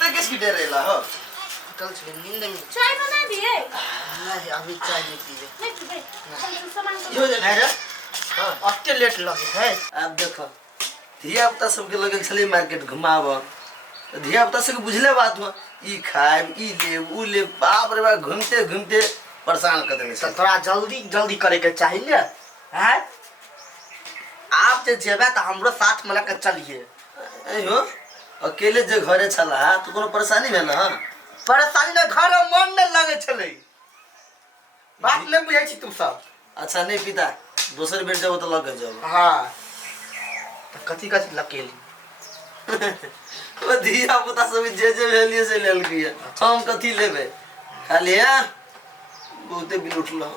ओते किसकी डर रहेला हो कल से नींद में चाय बना दिए नहीं अभी चाय नहीं पिए नहीं पीबे सामान यो जे रे हां अत्ते लेट लगे है अब देखो धिया पुता सबके लगे छले मार्केट घुमाव धिया पुता सबके बुझले बात हुआ ई खाए ई ले ऊ ले बाप रे बाप घूमते घूमते परेशान कर देने तो थोड़ा जल्दी जल्दी करे के चाहिए हैं आप जे जेबे त हमरो साथ में लेके चलिए अयो अकेले जे घरे छला तो कोनो परेशानी भेल ह परेशानी ना घर में मन नहीं लगे छले बात नहीं बुझै छी तू सब अच्छा नहीं पिता दोसर बेर जब तो लग जाओ हां त कथि कथि लकेली वो धिया पुता सब जे भेलिए से लेल किए हम कथि लेबे खाली है बहुते बिल उठलो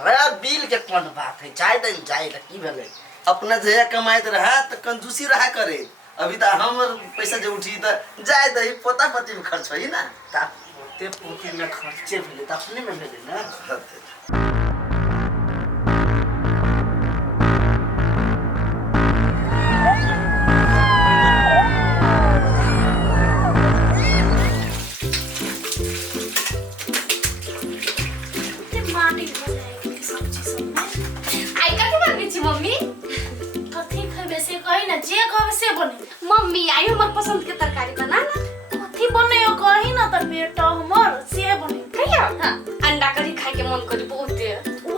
अरे बिल के कोन बात है जाय दे जाय त की भेले अपना जया कमाइत रहा त कंजूसी रहा करे अभी त हमर पैसा जे उठी त जाय दे पोता पति में खर्च होई ना त पोते पोती में खर्चे भेले त अपने में भेले ना जे कहबे से बने मम्मी आई हमर पसंद के तरकारी बना ना कथि बने हो कहि ना त बेटा हमर से बने कहिया हां अंडा करी खाए के मन करी बहुते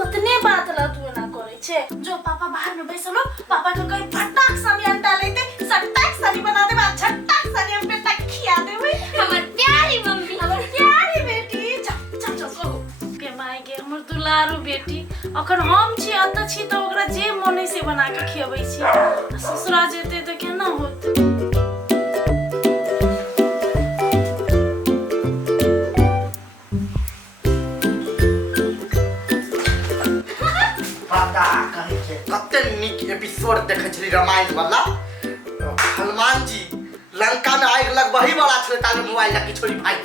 उतने बात ला तू ना करे छे जो पापा बाहर में बैसलो पापा के कहि फटाक सानी अंडा लेते सटाक सानी बना दे बाद झटाक सानी हम बेटा खिया देबे हमर प्यारी मम्मी हमर प्यारी बेटी चल चल कहो के माय के हमर दुलारू बेटी अखन हम छी अत छी त ओकरा जे मने से बना के खियबै छी ससुरा जेते त केना होत पता कहे के कते निक एपिसोड देखे छली रामायण वाला हनुमान जी लंका में आग लगबही वाला छले तारे मोबाइल लकी छोड़ी भाई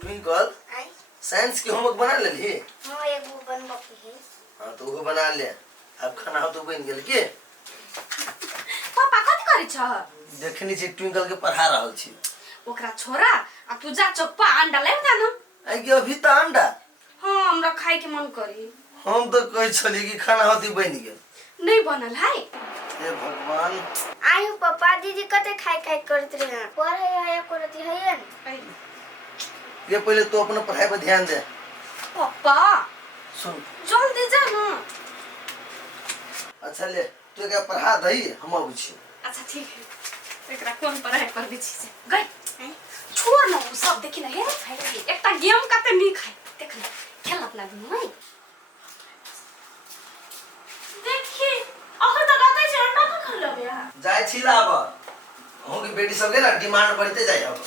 ट्विंकल साइंस की होमवर्क बना लेली हां एगो बनबो के है हां तो वो बना ले अब खाना हो तो बन गेल के पापा कथि करै छ देखनी छी ट्विंकल के पढ़ा रहल छी ओकरा छोरा आ तू जा चौक पर अंडा ले जा न आई के अभी त अंडा हां हमरा खाए के मन करी हम तो कहि छली कि खाना होती बन गेल नहीं बनल है हे भगवान आयु पापा दीदी कते खाई खाई करत रहे पढ़े है करती है ये पहले तो अपना पढ़ाई पर ध्यान दे पापा सुन जल्दी जा न अच्छा ले तू क्या पढ़ा दई हम आबू छी अच्छा ठीक है एकरा कोन पढ़ाई कर दी छी से गई छोड़ न उ सब देखि न हे एकटा गेम कते नी खाई देख ले खेल अपना दिन नहीं देखि अखन त गते छै अंडा का खा लेबे जाय छी लाब हो के बेटी सब के ना डिमांड बढ़ते जाय अब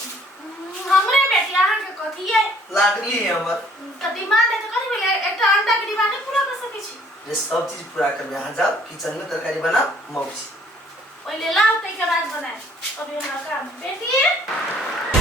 हमरे बेटी अहाँ के कथि है लाडली है हमर त डिमांड है त कथि भेले एकटा अंडा के डिमांड पूरा कर सकै छी ये सब चीज पूरा कर यहाँ जाओ किचन में तरकारी बना मौजी पहले लाओ तै के बाद बनाए अभी हमरा काम बेटी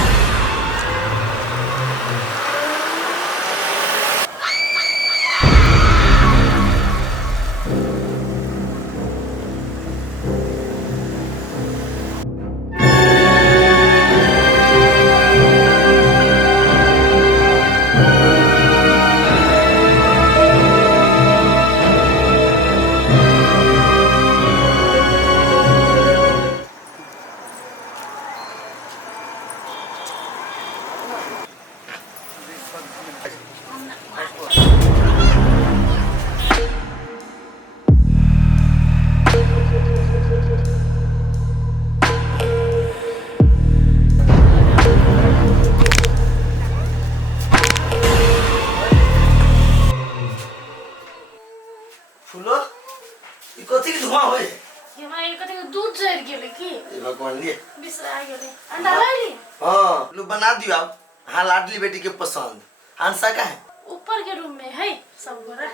बना दियो आप हाँ लाडली बेटी के पसंद अंशा का है ऊपर के रूम में है सब गोरा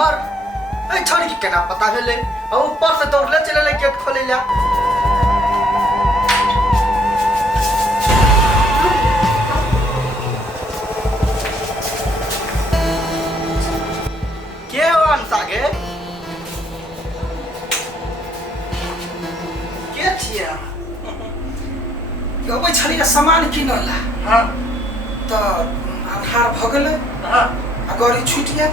मर ए छोड़ी के केना पता भेले और ऊपर से दौड़ले चले गेट खोले ला के हो अंशा के छिया गबै छली के सामान किनल हां तो आधार भ गेलै हां आ गाड़ी छूट गेल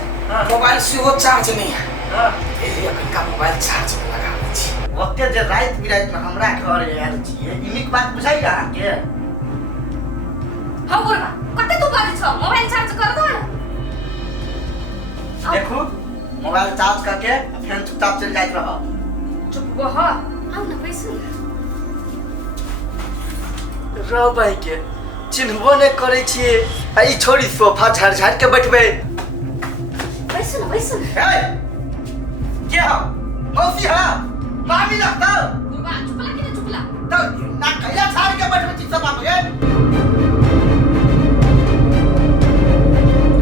मोबाइल सेहो चार्ज नहीं है हां एही का मोबाइल चार्ज में लगाबै छी ओते जे रात बिरात में हमरा घर आयल छियै इनिक बात बुझाइ रहा के हौ बुढ़ा कते तू बाजी छ मोबाइल चार्ज कर दो देखो मोबाइल चार्ज करके फिर चुपचाप चल जाइत रह चुप बह आउ न पैसा रो भाई के चिन्हबो नहीं करे छियै आ ई छोरी सोफा झाड़ झाड़ के बैठबे पैसा ए के हो मौसी हा मामी लगता बुढ़ा चुपला कि चुपला तो ना कैला झाड़ के बैठबे छी सब आप गे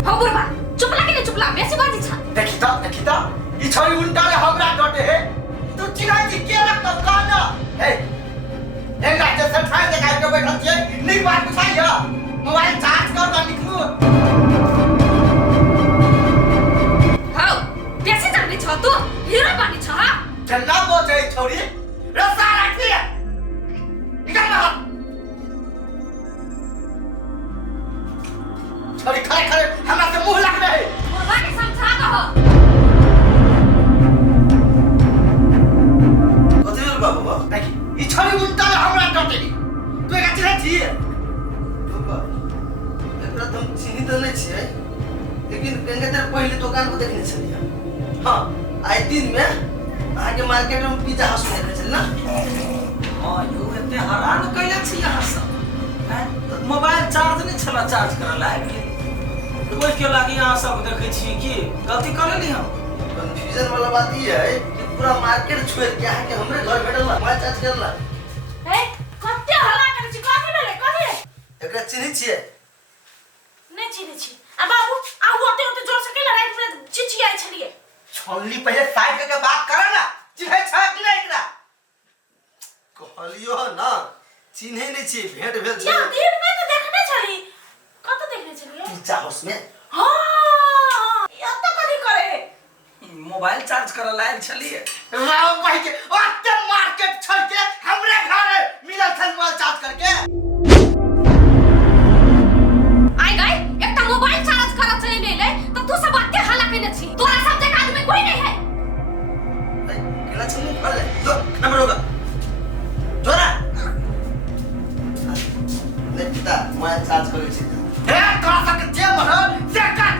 हौ बुढ़ा चुपला कि चुपला बेसी बाजी छ देखी तो ई छोरी उल्टा ले हमरा डटे है तू चिन्हा जी के लगता काना ए एक रात से ठाई जगह के बैठल छियै नीक बात बुझाइया मोबाइल चार्ज कर द निकलू हौ बेसी जाने छ तू हीरो बनी छ हा चन्ना बोचे छोरी रसा रखी है निकल ना छोरी खड़े खड़े हमरा से मुंह लग रहे बुढ़ा के समझा दो कथि भेल बाबू देखी ई छोरी उल्टा ले हमरा डटे तू एक चिन्ह छियै एकरा तुम चिन्हित तो नहीं छियै लेकिन कहीं देर पहले दुकान को देखने छलिए हाँ आई दिन में आगे मार्केट में पिज्जा हाउस में देखने छलिए ना हां यो एते हैरान कैला छी यहां सब हैं मोबाइल चार्ज नहीं छला चार्ज करल आबि ओइ के लागी यहां सब देखै छी कि गलती कर लेली हम कंफ्यूजन वाला बात ये है कि पूरा मार्केट छोड़ के आके हमरे घर बैठल मोबाइल चार्ज करला ए कते हल्ला करे छी कथि भेले कथि एकरा चिन्हित छियै नहीं चिन्हे छी आ बाबू आ होते जोर से केला रात में चिचियाई छलिए छोली पहले साइड करके बात कर ना चिन्ह छ कि नहीं एकरा कहलियो ना चिन्हे नहीं छियै भेंट भेल या छै दिन में तो देखने छली कत देखने छलिए पिज्जा हाउस में हां या तो कथि करे मोबाइल चार्ज करल आयल छलिए राव भाई के ओते मार्केट छोड़ के हमरे घर मिलल छल मोबाइल चार्ज करके आई गई एकटा मोबाइल चार्ज कर चले ले ले तो तू सब बातें हल्ला करने छी तोरा सब जगह आदमी कोई नहीं है केला छन्नी कर ले लो नंबर होगा जोरा ले पिता मोबाइल चार्ज करे छी हे करा सक जे मर से कर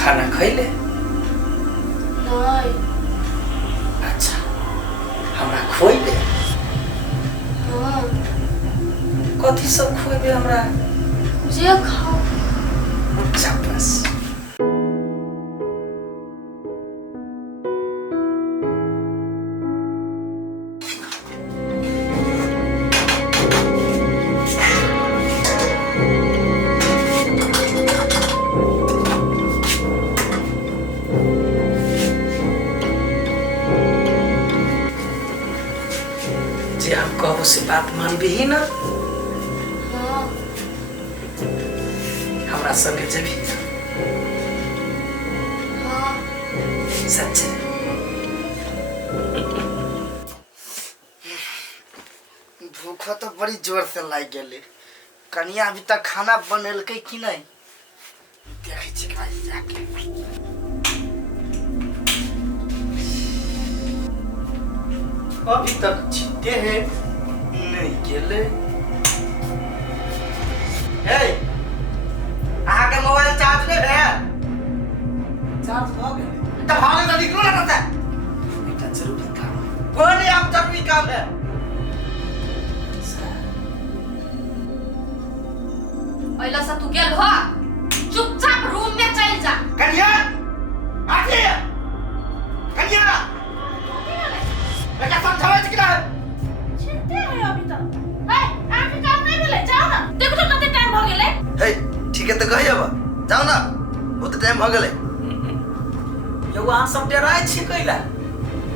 खाना खैले नहीं अच्छा हमरा खोइले हां कथि सब खोइबे हमरा जे खाओ चापस जे हम कहबो से बात मानबे ही ना हां हमरा संगे जेबी हां सच्चे भूख तो बड़ी जोर से लाग गेले कनिया अभी तक खाना बनेलकै कि नहीं देखै छी कि भाई जाके अभी तक छिटे है नहीं गेले हे आहा के मोबाइल चार्ज नहीं भेल चार्ज भ गेलै तो भागे तो निकलो ना रहता बेटा जरूरी काम कोई नहीं अब जरूरी काम है ओइला से तू गेल हो चुपचाप रूम में चल जा कन्या आती है कन्या बेटा समझावे कि ना चिंते है अभी तक ए आ ठीक है तो कहिए अब जाओ ना बहुत टाइम हो गए ये वहाँ सब डराए छी कैला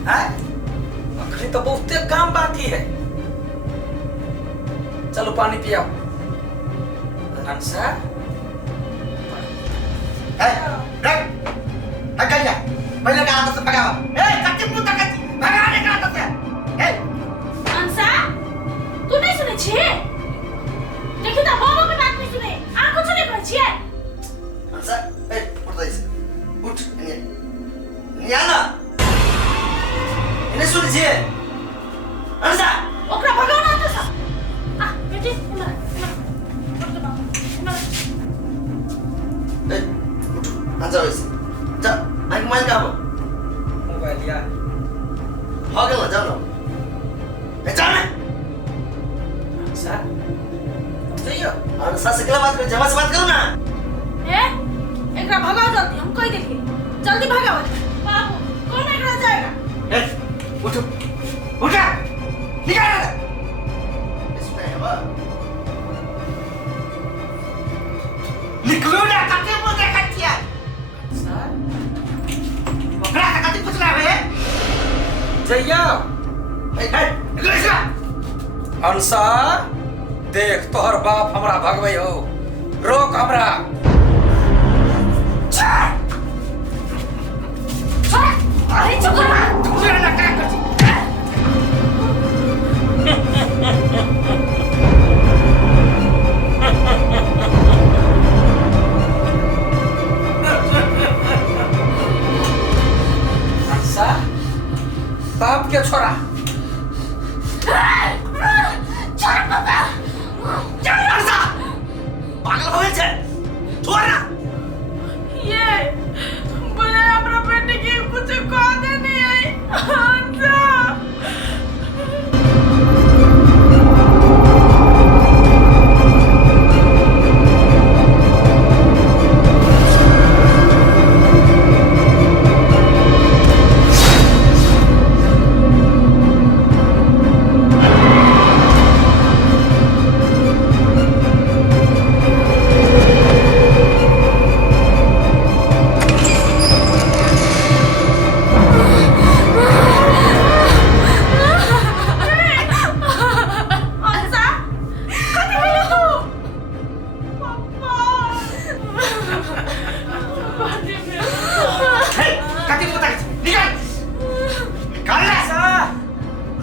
हैं अखनी तो बहुते काम बाकी है चलो पानी पियाओ अंशा ए रख हट जा पहले का आदत से भगावा ए कच्ची मुंह तक भगाने का आदत है ए अंशा तू नहीं सुने छी देखी तो बाबा की बात नहीं सुने आंखों से नहीं पड़ी है अंशा ए उठ जाइए उठ नहीं आना इन्हें सुन लीजिए अंशा ओकरा भगाओ ना तो सा आ बेटी इमर ए उठ आ जाओ इसे जा आंख मान का मोबाइल यार हो गया जाओ ना ए जाओ ना अंशा जाइयो अंशा से क्या बात करो जमा से बात करो ना ए एकरा भगाओ जल्दी हम कह देंगे जल्दी भगाओ बाबू कौन एकरा जाएगा ए उठो उठा निकाल इसमें है वो निकलो ना कच्ची मुंह तक कच्चिया अंशा ओकरा का कच्ची पूछ रहा है जइया ए निकलो इसका अंशा देख तोहर बाप हमरा भगवई हो रोक हमरा अरे चुप कर तुझे ना क्या कर अंशा बाप के छोरा छोड़ बाबा अंशा पागल हो गए छे छोड़ ना ये बोले हमरा बेटे की कुछ कह दे नहीं आई अंशा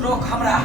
रोक हमरा